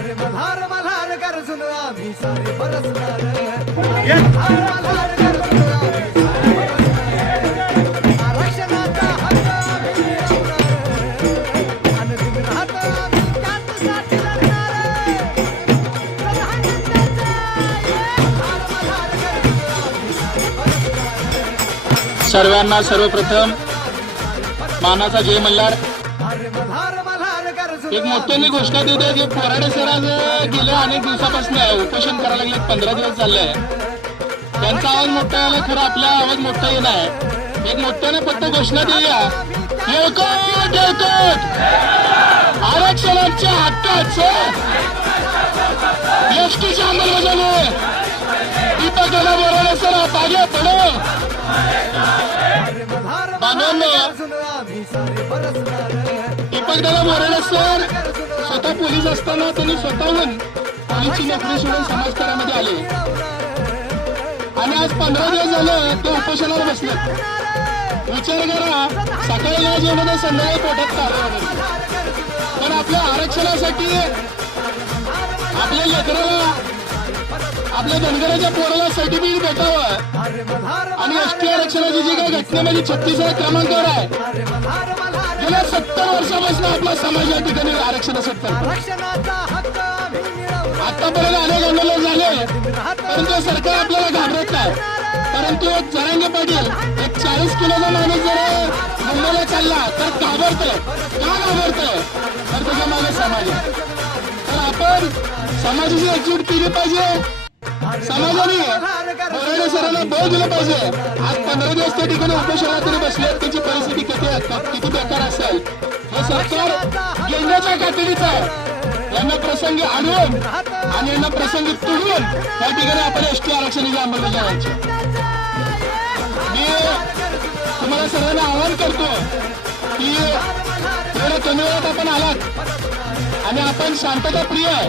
सारे मल्हार गरजून आम्ही सारे बरसणार. मल्हार गरजून आम्ही. सर्वांना सर्वप्रथम मानाचा जय मल्हार एक मोठ्याने घोषणा देऊ द्या की पोराडे सर आज गेल्या अनेक दिवसापासून उपोषण करायला लागले पंधरा दिवस झाले. त्यांचा आवाज मोठा आला खरं आपला आवाज मोठा येणार आहे. एक मोठ्याने फक्त घोषणा देऊया एकट एकट आरक्षणाच्या हक्काचं! एसटीची अंमलबजावणी! दीपकाला बोलावलं सर मागे पडो! दीपकदादा बोराडे सर स्वतः पोलीस असताना त्यांनी स्वतःहून पोलीसची नोकरी सोडून समाजकारामध्ये आले. आणि आज पंधरा दिवस झालं ते उपोषणावर बसले. विचार करा सकाळी या जेवण तर संध्याकाळी पोटात चालू पण आपल्या आरक्षणासाठी आपल्या लेकराला आपल्या धनगराच्या पोराला सर्टिफिकेट भेटावं. आणि राष्ट्रीय आरक्षणाची जी काही घटनेमध्ये म्हणजे छत्तीसाव्या क्रमांकावर आहे. गेल्या सत्तर वर्षापासून आपला समाज या ठिकाणी आरक्षणासाठी करतो. आतापर्यंत अनेक आंदोलन झाले परंतु सरकार आपल्याला घाबरत नाही. परंतु एक जरांगे पाटील एक चाळीस किलोचा माणूस जर मुंबईला चालला तर घाबरतोय. का घाबरतोय? तर त्याच्यामागे समाज आहे. तर आपण समाजाची एकजूट केली पाहिजे. समाजाने बोराडे सरांना बळ दिलं पाहिजे. आज पंधरा दिवस त्या ठिकाणी उपोषणात तरी बसले आहेत. त्यांची परिस्थिती किती किती बेकार असेल? हे सरकार केंद्राच्या कातडीचं आहे. यांना प्रसंगी आणून आणि यांना प्रसंगी तुडून त्या ठिकाणी आपण एस टी आरक्षणाची अंमलबजावणी मी तुम्हाला सर्वांना आवाहन करतो की थोड्या कमी वेळात आपण आलात आणि आपण शांतता प्रिय आहे